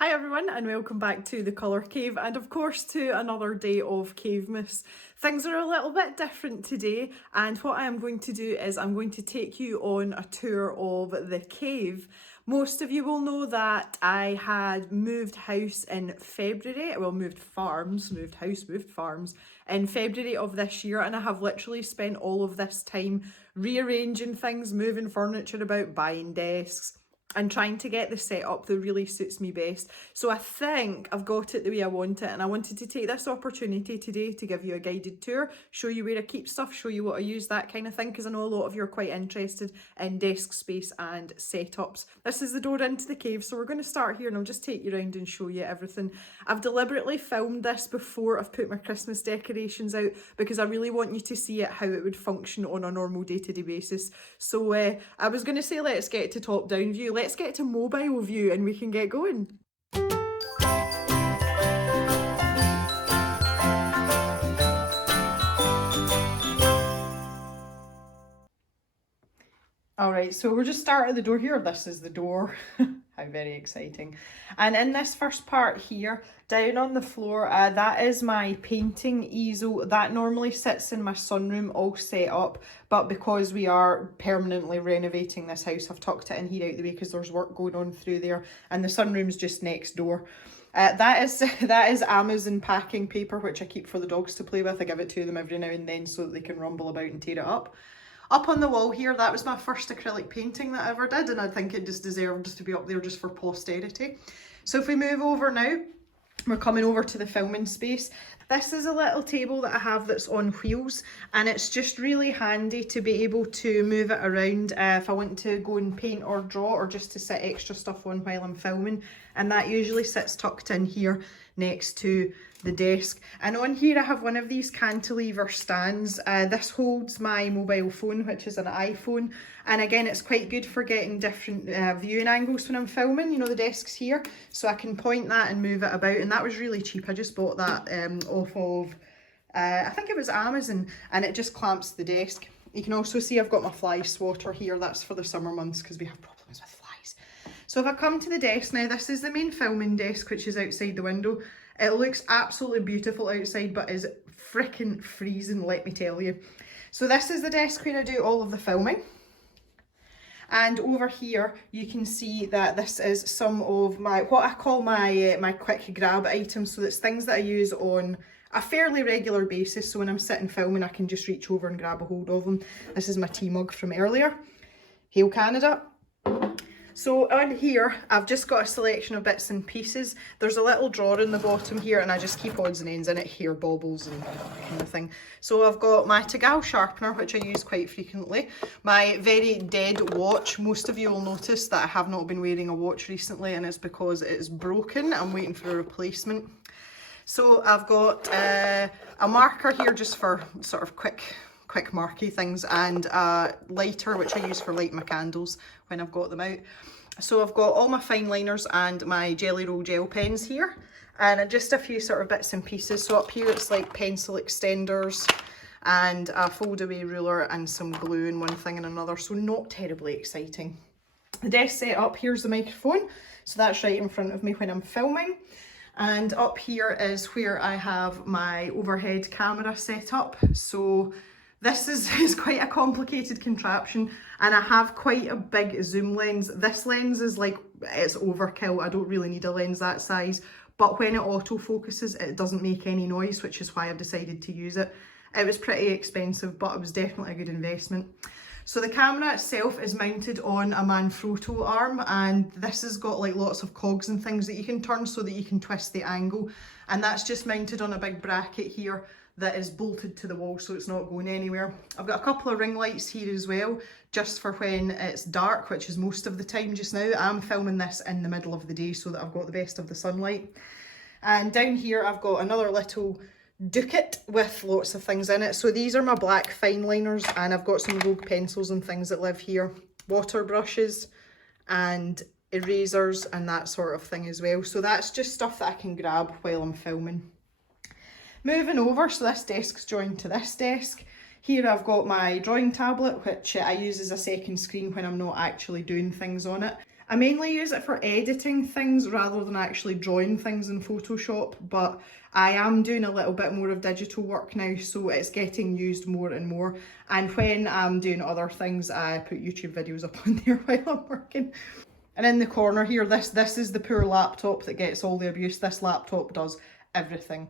Hi everyone and welcome back to the Colour Cave and of course to another day of Cavemas. Things are a little bit different today and what I am going to do is I'm going to take you on a tour of the cave. Most of you will know that I had moved house in February, well moved farms in February of this year, and I have literally spent all of this time rearranging things, moving furniture about, buying desks, and trying to get the setup that really suits me best. So I think I've got it the way I want it, and I wanted to take this opportunity today to give you a guided tour, show you where I keep stuff, show you what I use, that kind of thing, because I know a lot of you are quite interested in desk space and setups. This is the door into the cave, so we're going to start here and I'll just take you around and show you everything. I've deliberately filmed this before I've put my Christmas decorations out because I really want you to see it, how it would function on a normal day-to-day basis. So I was going to say let's get to top-down view. Let's get to mobile view and we can get going. Alright, so we're just starting at the door here. This is the door. How very exciting. And in this first part here, down on the floor, that is my painting easel. That normally sits in my sunroom all set up, but because we are permanently renovating this house, I've tucked it in here out the way because there's work going on through there, and the sunroom's just next door. That is Amazon packing paper, which I keep for the dogs to play with. I give it to them every now and then so that they can rumble about and tear it up. Up on the wall here, that was my first acrylic painting that I ever did, and I think it just deserves to be up there just for posterity. So if we move over now, we're coming over to the filming space. This is a little table that I have that's on wheels, and it's just really handy to be able to move it around if I want to go and paint or draw, or just to sit extra stuff on while I'm filming. And that usually sits tucked in here next to the desk. And on here I have one of these cantilever stands. This holds my mobile phone, which is an iPhone, and again it's quite good for getting different viewing angles when I'm filming. You know, the desk's here, so I can point that and move it about, and that was really cheap. I just bought that off of I think it was Amazon, and it just clamps the desk. You can also see I've got my fly swatter here. That's for the summer months because we have problems with flies. So if I come to the desk now, this is the main filming desk, which is outside the window. It looks absolutely beautiful outside, but is freaking freezing, let me tell you. So this is the desk where I do all of the filming. And over here, you can see that this is some of my, what I call my quick grab items. So it's things that I use on a fairly regular basis. So when I'm sitting filming, I can just reach over and grab a hold of them. This is my tea mug from earlier. Hail Canada. So on here, I've just got a selection of bits and pieces. There's a little drawer in the bottom here, and I just keep odds and ends in it, hair baubles and kind of thing. So I've got my Tagal sharpener, which I use quite frequently. My very dead watch. Most of you will notice that I have not been wearing a watch recently, and it's because it's broken. I'm waiting for a replacement. So I've got a marker here just for sort of quick marky things, and a lighter which I use for lighting my candles when I've got them out. So I've got all my fine liners and my Jelly Roll gel pens here, and just a few sort of bits and pieces. So up here it's like pencil extenders and a fold away ruler and some glue and one thing and another, so not terribly exciting. The desk set up, here's the microphone, so that's right in front of me when I'm filming. And up here is where I have my overhead camera set up. So this is quite a complicated contraption, and I have quite a big zoom lens. This lens is like, it's overkill. I don't really need a lens that size, but when it autofocuses, it doesn't make any noise, which is why I've decided to use it. It was pretty expensive, but it was definitely a good investment. So the camera itself is mounted on a Manfrotto arm, and this has got like lots of cogs and things that you can turn so that you can twist the angle, and that's just mounted on a big bracket here that is bolted to the wall, so it's not going anywhere. I've got a couple of ring lights here as well, just for when it's dark, which is most of the time just now. I'm filming this in the middle of the day so that I've got the best of the sunlight. And down here I've got another little docket with lots of things in it. So these are my black fine liners, and I've got some Rogue pencils and things that live here, water brushes and erasers and that sort of thing as well. So that's just stuff that I can grab while I'm filming. Moving over, so this desk's joined to this desk. Here I've got my drawing tablet, which I use as a second screen when I'm not actually doing things on it. I mainly use it for editing things rather than actually drawing things in Photoshop, but I am doing a little bit more of digital work now, so it's getting used more and more. And when I'm doing other things, I put YouTube videos up on there while I'm working. And in the corner here, this is the poor laptop that gets all the abuse. This laptop does everything.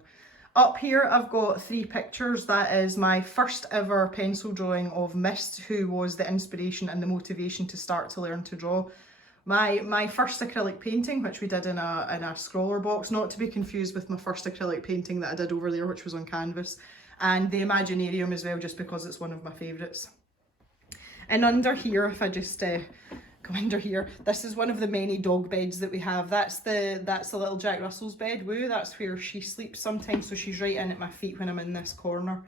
Up here, I've got 3 pictures. That is my first ever pencil drawing of Mist, who was the inspiration and the motivation to start to learn to draw. My first acrylic painting, which we did in a scroller box, not to be confused with my first acrylic painting that I did over there, which was on canvas, and the Imaginarium as well, just because it's one of my favourites. And under here, if I just go under here, this is one of the many dog beds that we have. That's the little Jack Russell's bed. Woo, that's where she sleeps sometimes, so she's right in at my feet when I'm in this corner.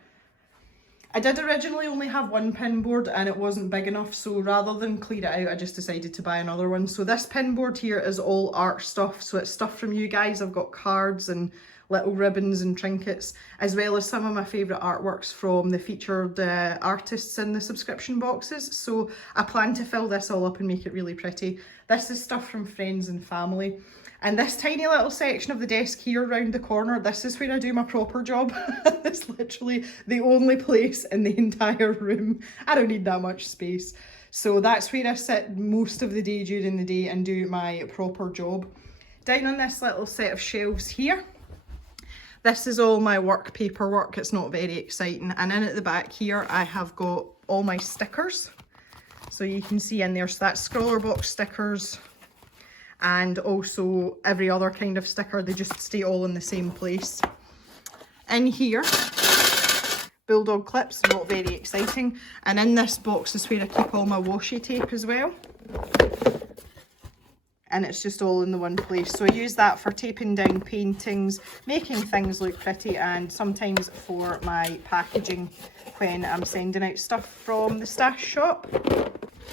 I did originally only have one pin board and it wasn't big enough, so rather than clear it out, I just decided to buy another one. So this pin board here is all art stuff, so it's stuff from you guys. I've got cards and little ribbons and trinkets, as well as some of my favourite artworks from the featured artists in the subscription boxes. So I plan to fill this all up and make it really pretty. This is stuff from friends and family. And this tiny little section of the desk here around the corner, this is where I do my proper job. It's literally the only place in the entire room. I don't need that much space. So that's where I sit most of the day during the day and do my proper job. Down on this little set of shelves here, this is all my work paperwork. It's not very exciting. And in at the back here, I have got all my stickers. So you can see in there, so that's scroller box stickers, and also every other kind of sticker. They just stay all in the same place. In here, bulldog clips, not very exciting. And in this box is where I keep all my washi tape as well. And it's just all in the one place. So I use that for taping down paintings, making things look pretty, and sometimes for my packaging when I'm sending out stuff from the stash shop.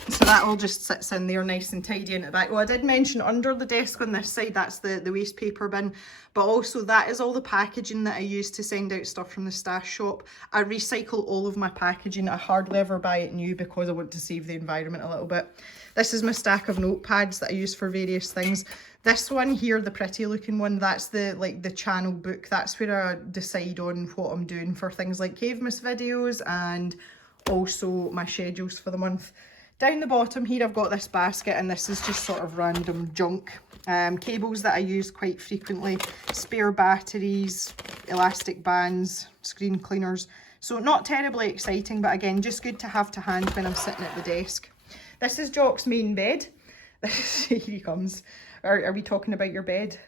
So that all just sits in there nice and tidy in the back. Well, I did mention under the desk on this side, that's the waste paper bin, but also that is all the packaging that I use to send out stuff from the stash shop. I recycle all of my packaging. I hardly ever buy it new because I want to save the environment a little bit. This is my stack of notepads that I use for various things. This one here, the pretty looking one, that's the channel book. That's where I decide on what I'm doing for things like Cavemas videos and also my schedules for the month. Down the bottom here, I've got this basket, and this is just sort of random junk. Cables that I use quite frequently, spare batteries, elastic bands, screen cleaners. So not terribly exciting, but again, just good to have to hand when I'm sitting at the desk. This is Jock's main bed. Here he comes. Are we talking about your bed?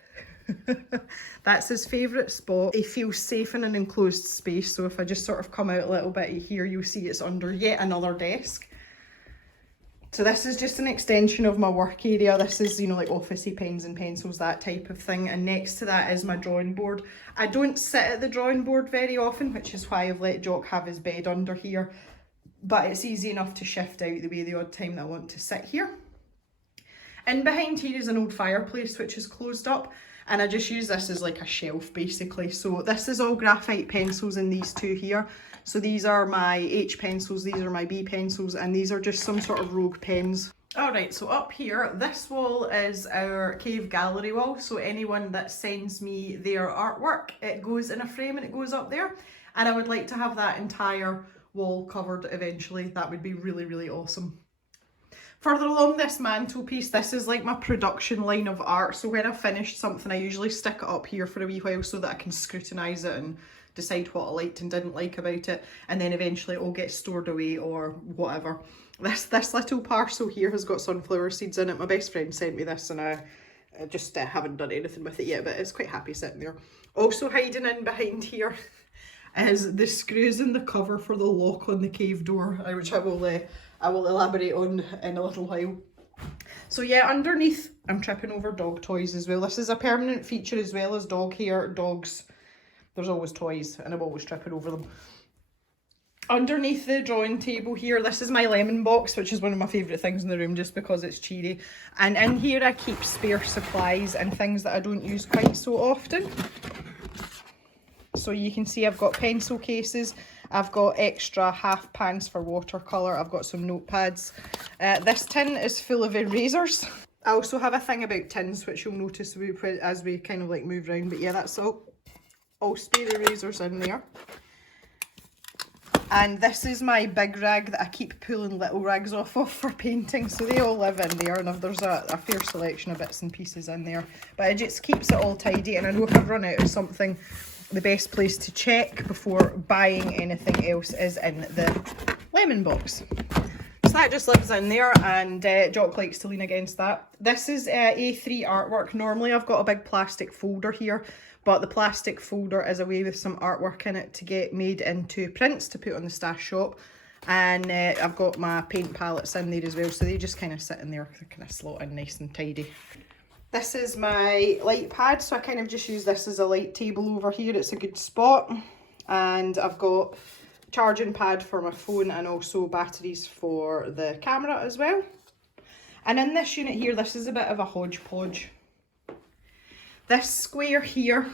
That's his favourite spot. He feels safe in an enclosed space, so if I just sort of come out a little bit here, you'll see it's under yet another desk. So this is just an extension of my work area. This is, you know, like officey pens and pencils, that type of thing. And next to that is my drawing board. I don't sit at the drawing board very often, which is why I've let Jock have his bed under here. But it's easy enough to shift out the way the odd time that I want to sit here. In behind here is an old fireplace, which is closed up. And I just use this as like a shelf, basically. So this is all graphite pencils in these two here. So these are my H pencils, these are my B pencils, and these are just some sort of rogue pens. Alright, so up here, this wall is our cave gallery wall. So anyone that sends me their artwork, it goes in a frame and it goes up there. And I would like to have that entire wall covered eventually. That would be really, really awesome. Further along this mantelpiece, this is like my production line of art. So when I've finished something, I usually stick it up here for a wee while so that I can scrutinise it and decide what I liked and didn't like about it, and then eventually it all gets stored away or whatever. This little parcel here has got sunflower seeds in it. My best friend sent me this and I just haven't done anything with it yet, but it's quite happy sitting there. Also hiding in behind here is the screws in the cover for the lock on the cave door, which I will elaborate on in a little while. So yeah, underneath I'm tripping over dog toys as well. This is a permanent feature as well as dog hair, dogs. There's always toys and I'm always tripping over them. Underneath the drawing table here, this is my lemon box, which is one of my favourite things in the room just because it's cheery. And in here I keep spare supplies and things that I don't use quite so often. So you can see I've got pencil cases, I've got extra half pans for watercolour, I've got some notepads. This tin is full of erasers. I also have a thing about tins, which you'll notice as we kind of like move around, but yeah, that's all spare erasers in there. And this is my big rag that I keep pulling little rags off of for painting, so they all live in there, and there's a fair selection of bits and pieces in there, but it just keeps it all tidy. And I know if I've run out of something, the best place to check before buying anything else is in the lemon box. So that just lives in there, and Jock likes to lean against that. This is A3 artwork. Normally I've got a big plastic folder here, but the plastic folder is away with some artwork in it to get made into prints to put on the stash shop. And I've got my paint palettes in there as well, so they just kind of sit in there, kind of slot in nice and tidy. This is my light pad, so I kind of just use this as a light table over here. It's a good spot. And I've got charging pad for my phone and also batteries for the camera as well. And in this unit here, this is a bit of a hodgepodge. This square here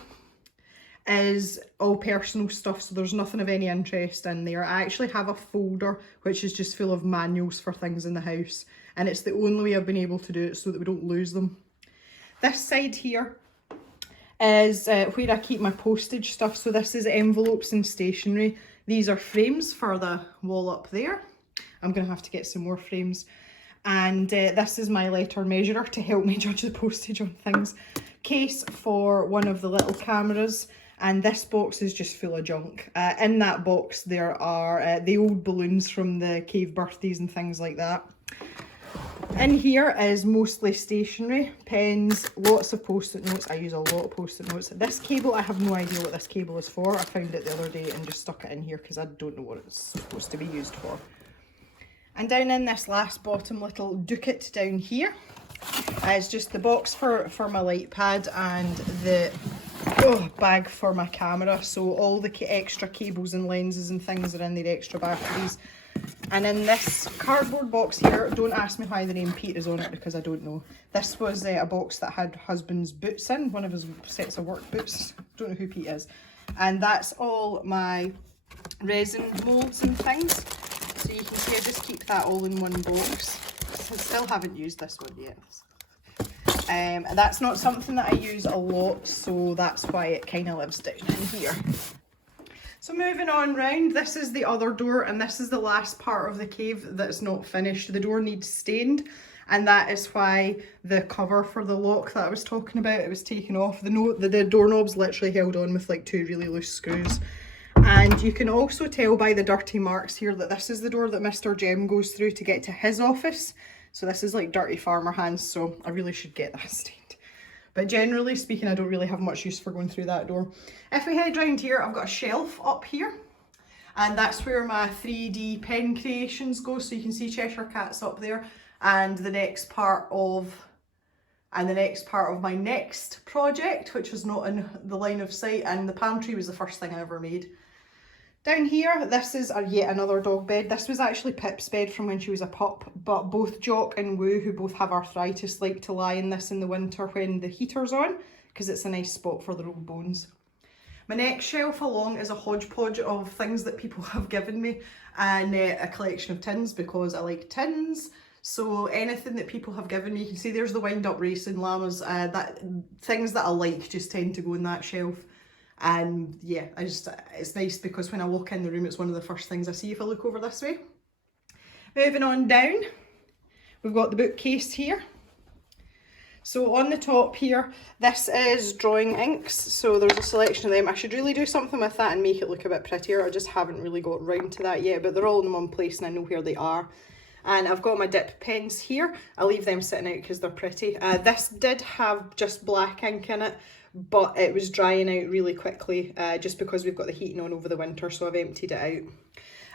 is all personal stuff, so there's nothing of any interest in there. I actually have a folder which is just full of manuals for things in the house, and it's the only way I've been able to do it so that we don't lose them. This side here is where I keep my postage stuff, so this is envelopes and stationery. These are frames for the wall up there. I'm going to have to get some more frames. And this is my letter measurer to help me judge the postage on things. Case for one of the little cameras. And this box is just full of junk. In that box there are the old balloons from the cave birthdays and things like that. In here is mostly stationery, pens, lots of post-it notes. I use a lot of post-it notes. This cable, I have no idea what this cable is for. I found it the other day and just stuck it in here because I don't know what it's supposed to be used for. And down in this last bottom little docket down here is just the box for my light pad and the bag for my camera. So all the extra cables and lenses and things are in there, extra batteries. And in this cardboard box here, don't ask me why the name Pete is on it because I don't know. This was a box that had husband's boots in, one of his sets of work boots. Don't know who Pete is. And that's all my resin molds and things. So you can see I just keep that all in one box. I still haven't used this one yet. That's not something that I use a lot, so that's why it kind of lives down in here. So moving on round, this is the other door, and this is the last part of the cave that's not finished. The door needs stained, and that is why the cover for the lock that I was talking about, it was taken off. The doorknob's literally held on with like 2 really loose screws. And you can also tell by the dirty marks here that this is the door that Mr. Jem goes through to get to his office. So this is like dirty farmer hands, so I really should get that stained. But generally speaking, I don't really have much use for going through that door. If we head round here, I've got a shelf up here. And that's where my 3D pen creations go. So you can see Cheshire Cat's up there. And the next part of my next project, which was not in the line of sight. And the pantry was the first thing I ever made. Down here, this is yet another dog bed. This was actually Pip's bed from when she was a pup, but both Jock and Woo, who both have arthritis, like to lie in this in the winter when the heater's on, because it's a nice spot for their old bones. My next shelf along is a hodgepodge of things that people have given me, and a collection of tins, because I like tins. So anything that people have given me, you can see there's the wind-up racing llamas, things that I like just tend to go in that shelf. And yeah, it's nice because when I walk in the room, it's one of the first things I see if I look over this way. Moving on down, we've got the bookcase here. So on the top here, this is drawing inks. So there's a selection of them. I should really do something with that and make it look a bit prettier. I just haven't really got round to that yet, but they're all in one place and I know where they are. And I've got my dip pens here. I leave them sitting out because they're pretty. This did have just black ink in it, but it was drying out really quickly just because we've got the heating on over the winter, so I've emptied it out.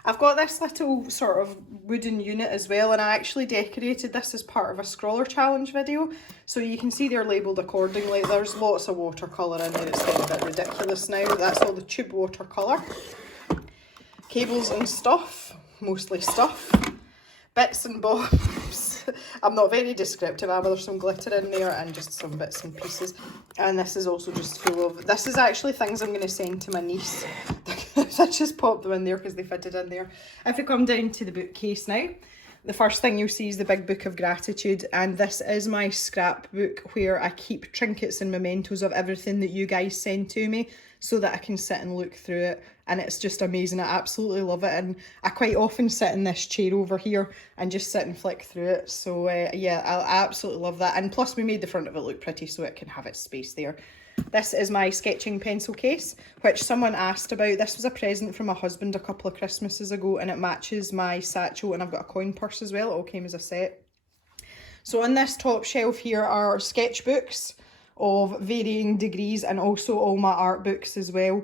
I've got this little sort of wooden unit as well, and I actually decorated this as part of a scroller challenge video, so you can see they're labelled accordingly. There's lots of watercolour in there, it's getting a bit ridiculous now. That's all the tube watercolour. Cables and stuff, mostly stuff. Bits and bobs. I'm not very descriptive, but there's some glitter in there and just some bits and pieces. And this is also just full of, this is actually things I'm going to send to my niece. I just popped them in there because they fitted in there. If we come down to the bookcase now, The first thing you'll see is the Big Book of Gratitude, and this is my scrapbook where I keep trinkets and mementos of everything that you guys send to me so that I can sit and look through it, and it's just amazing. I absolutely love it, and I quite often sit in this chair over here and just sit and flick through it. So yeah, I absolutely love that, and plus we made the front of it look pretty so it can have its space there. This is my sketching pencil case, which someone asked about. This was a present from my husband a couple of Christmases ago, and it matches my satchel, and I've got a coin purse as well. It all came as a set. So on this top shelf here are sketchbooks of varying degrees, and also all my art books as well.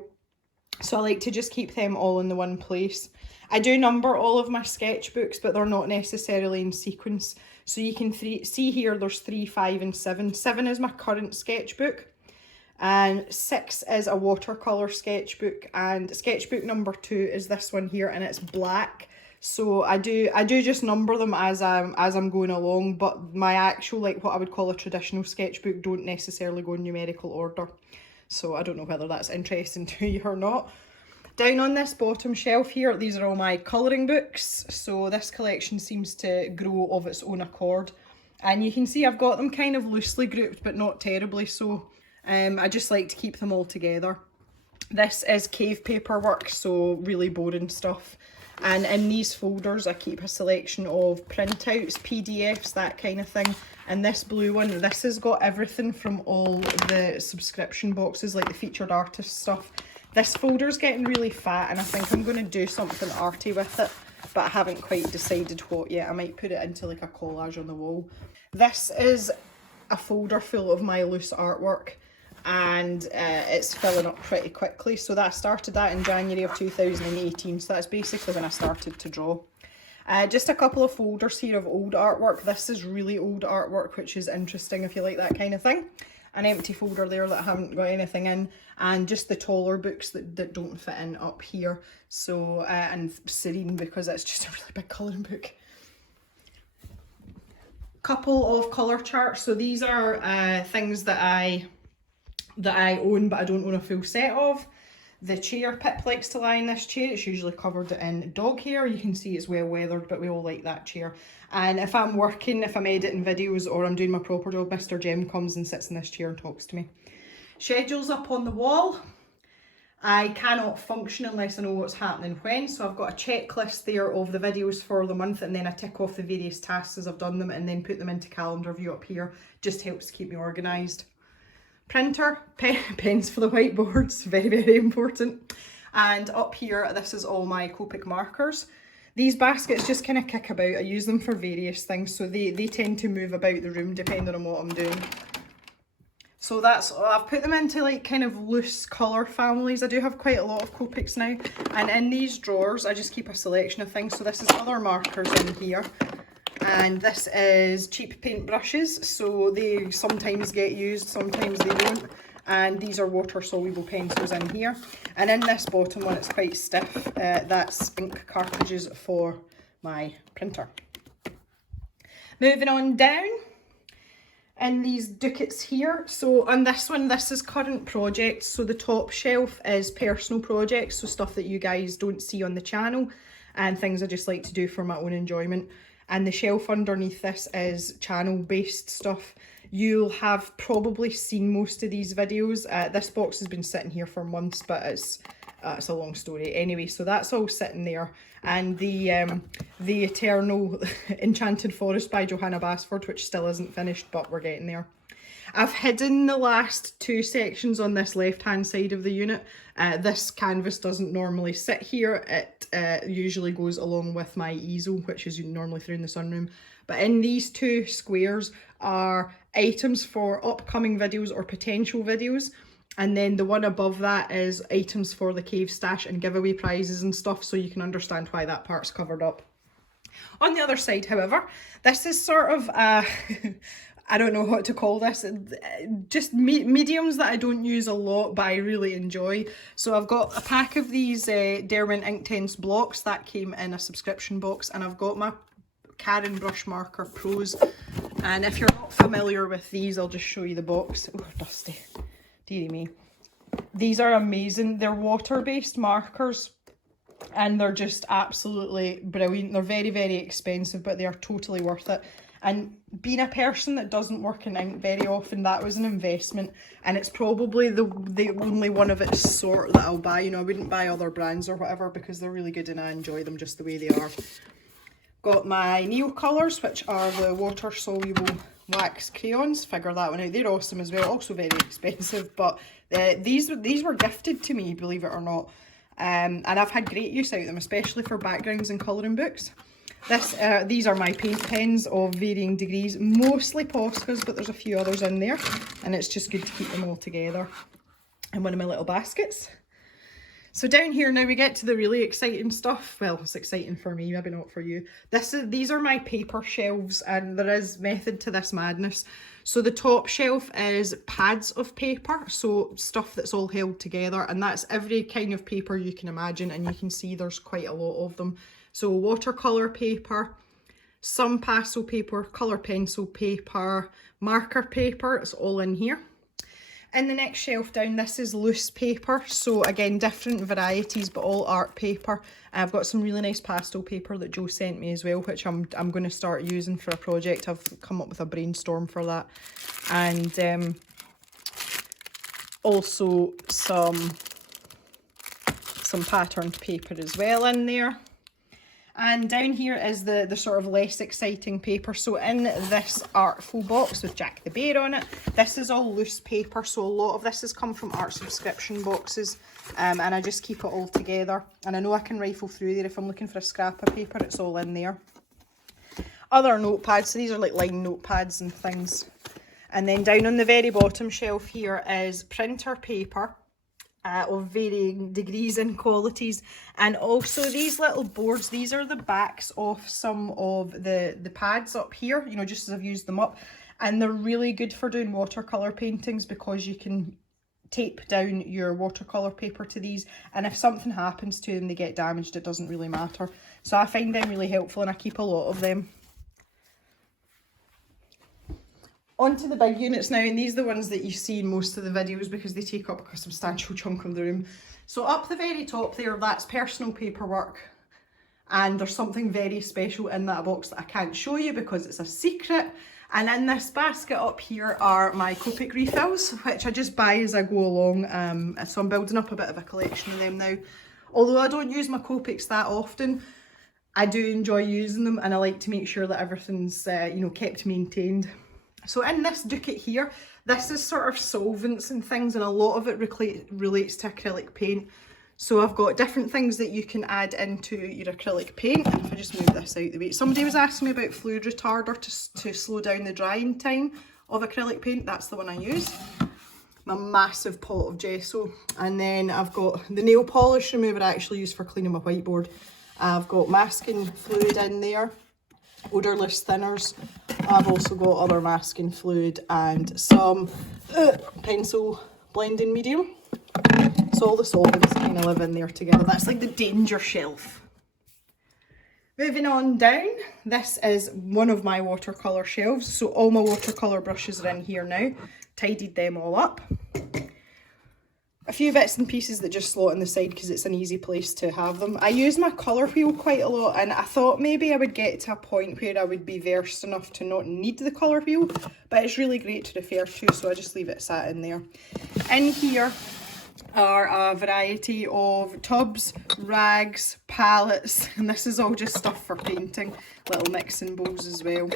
So I like to just keep them all in the one place. I do number all of my sketchbooks, but they're not necessarily in sequence. So you can see here there's 3, 5 and 7. 7 is my current sketchbook. And 6 is a watercolor sketchbook, and sketchbook number 2 is this one here, and it's black. So I do just number them as I'm going along, but my actual, like what I would call a traditional sketchbook, don't necessarily go in numerical order. So I don't know whether that's interesting to you or not. Down on this bottom shelf here, these are all my colouring books. So this collection seems to grow of its own accord, and you can see I've got them kind of loosely grouped, but not terribly so. I just like to keep them all together. This is cave paperwork, so really boring stuff. And in these folders I keep a selection of printouts, PDFs, that kind of thing. And this blue one, this has got everything from all the subscription boxes, like the featured artist stuff. This folder's getting really fat, and I think I'm going to do something arty with it, but I haven't quite decided what yet. I might put it into like a collage on the wall. This is a folder full of my loose artwork, and it's filling up pretty quickly. So that started that in January of 2018, so that's basically when I started to draw. Just a couple of folders here of old artwork. This is really old artwork, which is interesting if you like that kind of thing. An empty folder there that I haven't got anything in, and just the taller books that don't fit in up here. So and Serene, because it's just a really big colouring book. Couple of colour charts. So these are things that I own, but I don't own a full set of. The chair, Pip likes to lie in this chair. It's usually covered in dog hair. You can see it's well weathered, but we all like that chair. And if I'm working, if I'm editing videos or I'm doing my proper job, Mr. Jem comes and sits in this chair and talks to me. Schedules up on the wall. I cannot function unless I know what's happening when, so I've got a checklist there of the videos for the month, and then I tick off the various tasks as I've done them and then put them into calendar view up here. Just helps keep me organised. Printer, pens for the whiteboards, very, very important. And up here, this is all my Copic markers. These baskets just kind of kick about. I use them for various things, so they tend to move about the room depending on what I'm doing. So that's, I've put them into like kind of loose colour families. I do have quite a lot of Copics now. And in these drawers, I just keep a selection of things. So this is other markers in here. And this is cheap paint brushes, so they sometimes get used, sometimes they don't. And these are water soluble pencils in here. And in this bottom one, it's quite stiff. That's ink cartridges for my printer. Moving on down, in these ducats here. So on this one, this is current projects. So the top shelf is personal projects, so stuff that you guys don't see on the channel and things I just like to do for my own enjoyment. And the shelf underneath this is channel-based stuff. You'll have probably seen most of these videos. This box has been sitting here for months, but it's a long story. Anyway, so that's all sitting there. And the Eternal Enchanted Forest by Johanna Basford, which still isn't finished, but we're getting there. I've hidden the last 2 sections on this left-hand side of the unit. This canvas doesn't normally sit here. It usually goes along with my easel, which is normally through in the sunroom. But in these 2 squares are items for upcoming videos or potential videos. And then the one above that is items for the cave stash and giveaway prizes and stuff, so you can understand why that part's covered up. On the other side, however, this is sort of I don't know what to call this, just mediums that I don't use a lot, but I really enjoy. So I've got a pack of these Derwent Inktense blocks that came in a subscription box, and I've got my Karen Brush Marker Pros. And if you're not familiar with these, I'll just show you the box. Oh, dusty. Dearie me. These are amazing. They're water-based markers. and they're just absolutely brilliant. They're very, very expensive, but they are totally worth it. And being a person that doesn't work in ink very often, that was an investment, and it's probably the only one of its sort that I'll buy. You know, I wouldn't buy other brands or whatever because they're really good and I enjoy them just the way they are. Got my Neo colours, which are the water soluble wax crayons. Figure that one out. They're awesome as well, also very expensive, but these were gifted to me, believe it or not. And I've had great use out of them, especially for backgrounds and colouring books. These are my paint pens of varying degrees, mostly Poscas, but there's a few others in there, and it's just good to keep them all together in one of my little baskets. So down here now we get to the really exciting stuff. Well, it's exciting for me, maybe not for you. These are my paper shelves, and there is method to this madness. So the top shelf is pads of paper, so stuff that's all held together, and that's every kind of paper you can imagine, and you can see there's quite a lot of them. So watercolour paper, some pastel paper, colour pencil paper, marker paper, it's all in here. In the next shelf down, this is loose paper, so again different varieties but all art paper. I've got some really nice pastel paper that Joe sent me as well, which I'm going to start using for a project. I've come up with a brainstorm for that. And also some patterned paper as well in there. And down here is the sort of less exciting paper. So in this artful box with Jack the Bear on it, this is all loose paper. So a lot of this has come from art subscription boxes, and I just keep it all together. And I know I can rifle through there if I'm looking for a scrap of paper, it's all in there. Other notepads, so these are like line notepads and things. And then down on the very bottom shelf here is printer paper. Of varying degrees and qualities, and also these little boards. These are the backs of some of the pads up here, you know, just as I've used them up, and they're really good for doing watercolor paintings because you can tape down your watercolor paper to these, and if something happens to them, they get damaged, it doesn't really matter. So I find them really helpful, and I keep a lot of them. Onto the big units now, and these are the ones that you see in most of the videos because they take up a substantial chunk of the room. So up the very top there, that's personal paperwork, and there's something very special in that box that I can't show you because it's a secret. And in this basket up here are my Copic refills, which I just buy as I go along, so I'm building up a bit of a collection of them now. Although I don't use my Copics that often, I do enjoy using them, and I like to make sure that everything's you know, kept maintained. So in this docket here, this is sort of solvents and things, and a lot of it relates to acrylic paint. So I've got different things that you can add into your acrylic paint. And if I just move this out the way, somebody was asking me about fluid retarder to slow down the drying time of acrylic paint. That's the one I use. My massive pot of gesso, and then I've got the nail polish remover I actually use for cleaning my whiteboard. I've got masking fluid in there, odourless thinners. I've also got other masking fluid and some pencil blending medium. So all the solvents kind of live in there together. That's like the danger shelf. Moving on down, this is one of my watercolour shelves. So all my watercolour brushes are in here now. Tidied them all up. A few bits and pieces that just slot on the side because it's an easy place to have them. I use my colour wheel quite a lot, and I thought maybe I would get to a point where I would be versed enough to not need the colour wheel, but it's really great to refer to, so I just leave it sat in there. In here are a variety of tubs, rags, palettes, and this is all just stuff for painting, little mixing bowls as well.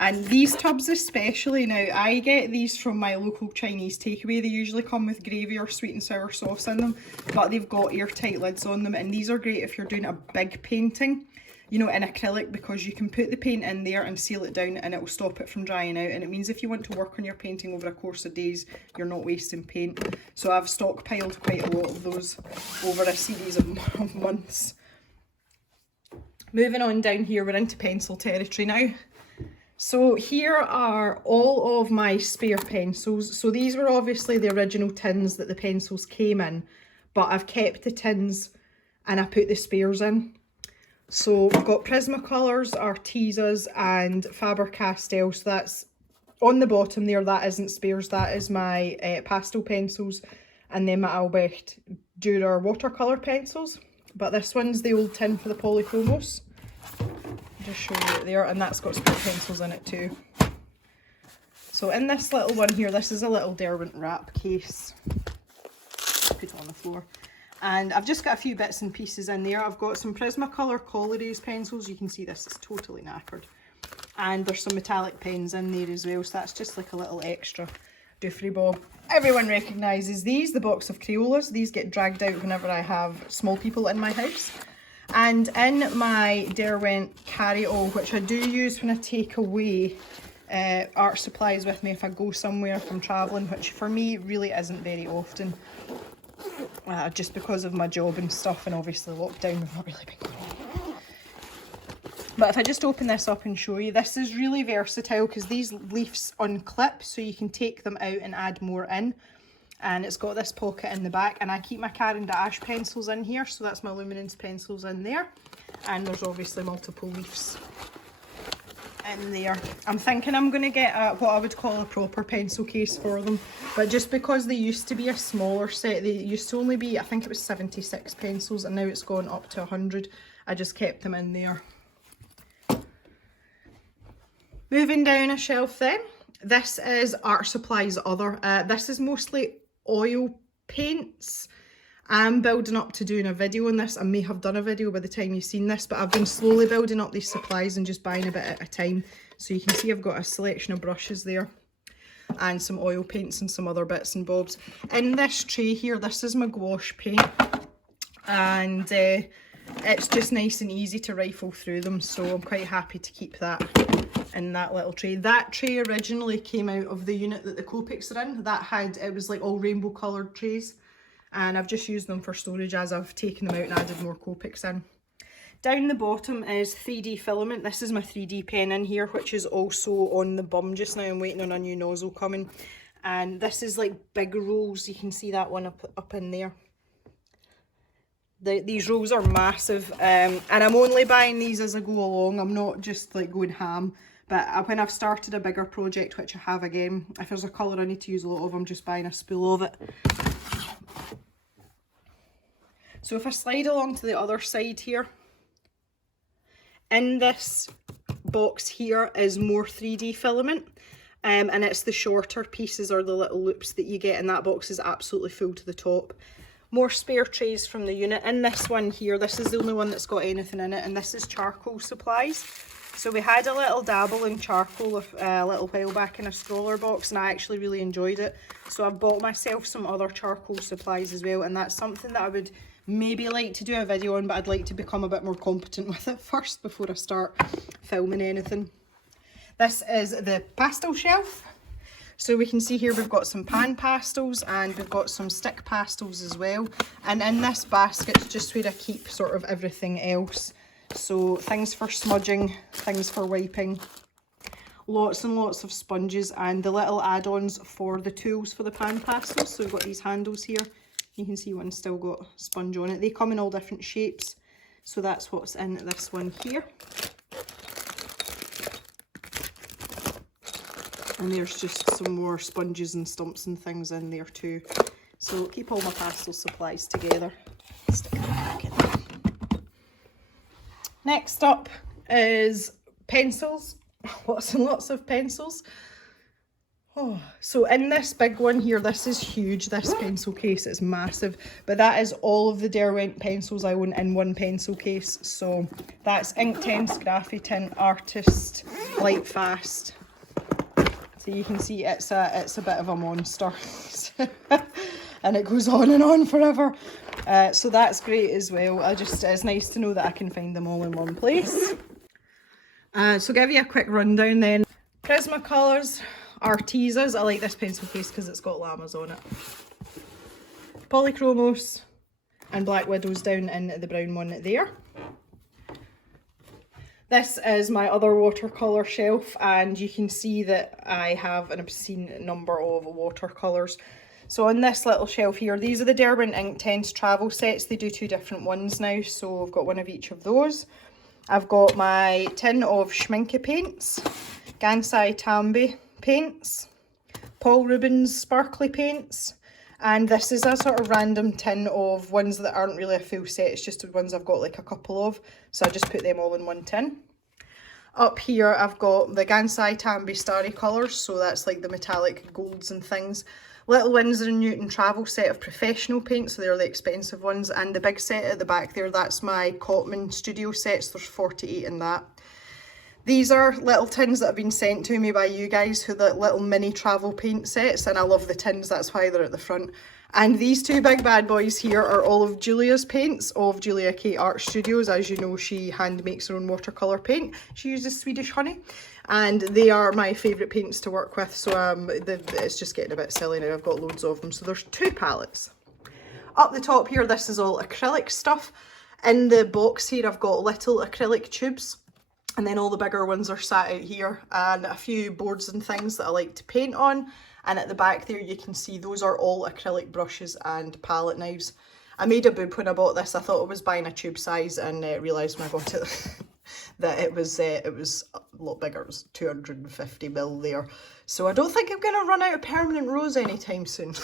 And these tubs especially, now I get these from my local Chinese takeaway. They usually come with gravy or sweet and sour sauce in them, but they've got airtight lids on them, and these are great if you're doing a big painting, you know, in acrylic, because you can put the paint in there and seal it down and it will stop it from drying out, and it means if you want to work on your painting over a course of days, you're not wasting paint. So I've stockpiled quite a lot of those over a series of months. Moving on down here, we're into pencil territory now. So here are all of my spare pencils. So these were obviously the original tins that the pencils came in, but I've kept the tins and I put the spares in. So we've got Prismacolors, Artisas and Faber-Castell. So that's on the bottom there, that isn't spares, that is my pastel pencils, and then my Albert Dürer watercolour pencils. but this one's the old tin for the Polychromos. I'll just show you it there, and that's got split pencils in it too. So in this little one here, this is a little Derwent wrap case. Put it on the floor. And I've just got a few bits and pieces in there. I've got some Prismacolor Colorase pencils. You can see this is totally knackered. And there's some metallic pens in there as well, so that's just like a little extra doofry bob. Everyone recognises these, the box of Crayolas. These get dragged out whenever I have small people in my house. And in my Derwent carry-all, which I do use when I take away art supplies with me if I go somewhere, if I'm travelling, which for me really isn't very often, just because of my job and stuff, and obviously lockdown, we've not really been going on. But if I just open this up and show you, this is really versatile because these leaves unclip, so you can take them out and add more in. And it's got this pocket in the back, and I keep my Caran d'Ache pencils in here, so that's my luminance pencils in there. And there's obviously multiple leaves in there. I'm thinking I'm going to get what I would call a proper pencil case for them, but just because they used to be a smaller set, they used to only be, I think it was 76 pencils, and now it's gone up to 100. I just kept them in there. Moving down a shelf then, this is Art Supplies Other. This is mostly oil paints. I'm building up to doing a video on this. I may have done a video by the time you've seen this, but I've been slowly building up these supplies and just buying a bit at a time. So you can see I've got a selection of brushes there and some oil paints and some other bits and bobs. In this tray here, this is my gouache paint, and it's just nice and easy to rifle through them, so I'm quite happy to keep that in that little tray. That tray originally came out of the unit that the Copics are in. It was like all rainbow coloured trays, and I've just used them for storage as I've taken them out and added more Copics in. Down the bottom is 3D Filament. This is my 3D pen in here, which is also on the bum just now. I'm waiting on a new nozzle coming, and this is like big rolls. You can see that one up in there. These rolls are massive, and I'm only buying these as I go along. I'm not just like going ham, but when I've started a bigger project, which I have again, if there's a colour I need to use a lot of, I'm just buying a spool of it. So if I slide along to the other side here, in this box here is more 3D filament, and it's the shorter pieces or the little loops that you get, and that box is absolutely full to the top. More spare trays from the unit. In this one here, this is the only one that's got anything in it, and this is charcoal supplies. So we had a little dabble in charcoal a little while back in a stroller box, and I actually really enjoyed it. So I've bought myself some other charcoal supplies as well, and that's something that I would maybe like to do a video on, but I'd like to become a bit more competent with it first before I start filming anything. This is the Pastel Shelf. So we can see here we've got some pan pastels and we've got some stick pastels as well. And in this basket's just where I keep sort of everything else. So things for smudging, things for wiping, lots and lots of sponges, and the little add-ons for the tools for the pan pastels. So we've got these handles here. You can see one's still got sponge on it. They come in all different shapes. So that's what's in this one here. And there's just some more sponges and stumps and things in there too. So keep all my pastel supplies together. Stick that back in there. Next up is pencils. Lots and lots of pencils. Oh, so in this big one here, this is huge, this pencil case, it's massive, but that is all of the Derwent pencils I own in one pencil case. So that's Inktense, Graphitint, Artist, Lightfast. So you can see it's a bit of a monster and it goes on forever. So that's great as well. It's nice to know that I can find them all in one place. So give you a quick rundown then. Prismacolors, Artisas. I like this pencil case because it's got llamas on it. Polychromos and Black Widows down in the brown one there. This is my other watercolour shelf, and you can see that I have an obscene number of watercolours. So on this little shelf here, these are the Derwent Inktense travel sets. They do 2 different ones now, so I've got one of each of those. I've got my tin of Schminke paints, Gansai Tambi paints, Paul Rubens sparkly paints, And this is a sort of random tin of ones that aren't really a full set, it's just the ones I've got like a couple of. So I just put them all in one tin. Up here I've got the Gansai Tambi Starry colours, so that's like the metallic golds and things. Little Winsor & Newton travel set of professional paints, so they're the expensive ones. And the big set at the back there, that's my Cotman studio sets, there's 48 in that. These are little tins that have been sent to me by you guys, who the little mini travel paint sets, and I love the tins, that's why they're at the front. And these two big bad boys here are all of Julia's paints of Julia K Art Studios. As you know, she hand makes her own watercolour paint. She uses Swedish honey, and they are my favourite paints to work with, so it's just getting a bit silly now, I've got loads of them. So there's 2 palettes. Up the top here, this is all acrylic stuff. In the box here, I've got little acrylic tubes. And then all the bigger ones are sat out here, and a few boards and things that I like to paint on. And at the back there you can see those are all acrylic brushes and palette knives. I made a boob when I bought this. I thought I was buying a tube size, and realised when I got it that it was a lot bigger. It was 250ml there. So I don't think I'm going to run out of permanent rose anytime soon.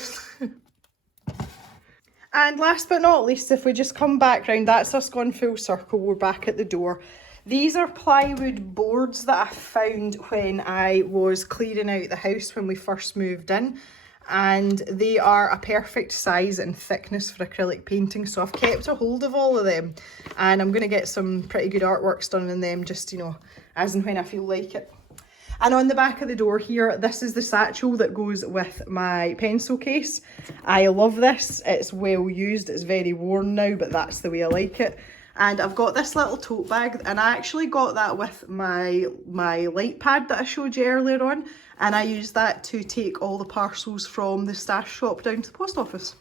And last but not least, if we just come back round, that's us gone full circle, we're back at the door. These are plywood boards that I found when I was clearing out the house when we first moved in, and they are a perfect size and thickness for acrylic painting, so I've kept a hold of all of them, and I'm going to get some pretty good artworks done in them, just, you know, as and when I feel like it. And on the back of the door here, this is the satchel that goes with my pencil case. I love this, it's well used, it's very worn now, but that's the way I like it. And I've got this little tote bag, and I actually got that with my light pad that I showed you earlier on, and I use that to take all the parcels from the stash shop down to the post office.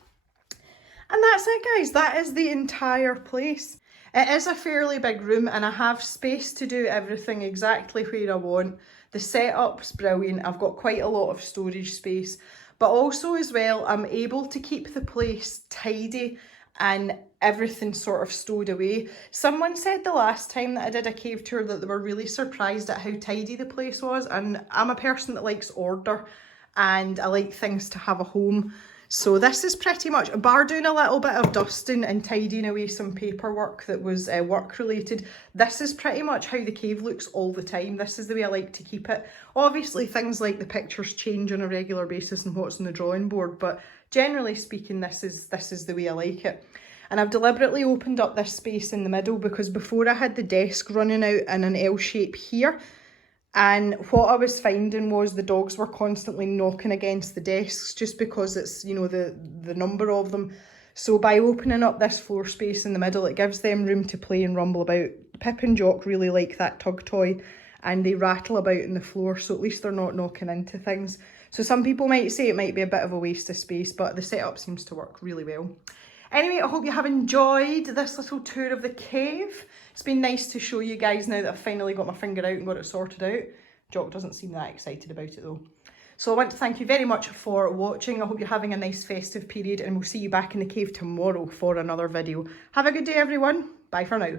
And that's it, guys, that is the entire place. It is a fairly big room, and I have space to do everything exactly where I want. The setup's brilliant, I've got quite a lot of storage space, but also as well I'm able to keep the place tidy and everything sort of stowed away. Someone said the last time that I did a cave tour that they were really surprised at how tidy the place was, and I'm a person that likes order and I like things to have a home. So this is pretty much, bar doing a little bit of dusting and tidying away some paperwork that was work related, this is pretty much how the cave looks all the time. This is the way I like to keep it. Obviously things like the pictures change on a regular basis and what's on the drawing board, but generally speaking this is the way I like it. And I've deliberately opened up this space in the middle because before I had the desk running out in an L shape here, and what I was finding was the dogs were constantly knocking against the desks just because it's, you know, the number of them. So by opening up this floor space in the middle, it gives them room to play and rumble about. Pip and Jock really like that tug toy, and they rattle about on the floor, so at least they're not knocking into things. So some people might say it might be a bit of a waste of space, but the setup seems to work really well. Anyway, I hope you have enjoyed this little tour of the cave. It's been nice to show you guys now that I've finally got my finger out and got it sorted out. Jock doesn't seem that excited about it though. So I want to thank you very much for watching. I hope you're having a nice festive period, and we'll see you back in the cave tomorrow for another video. Have a good day, everyone. Bye for now.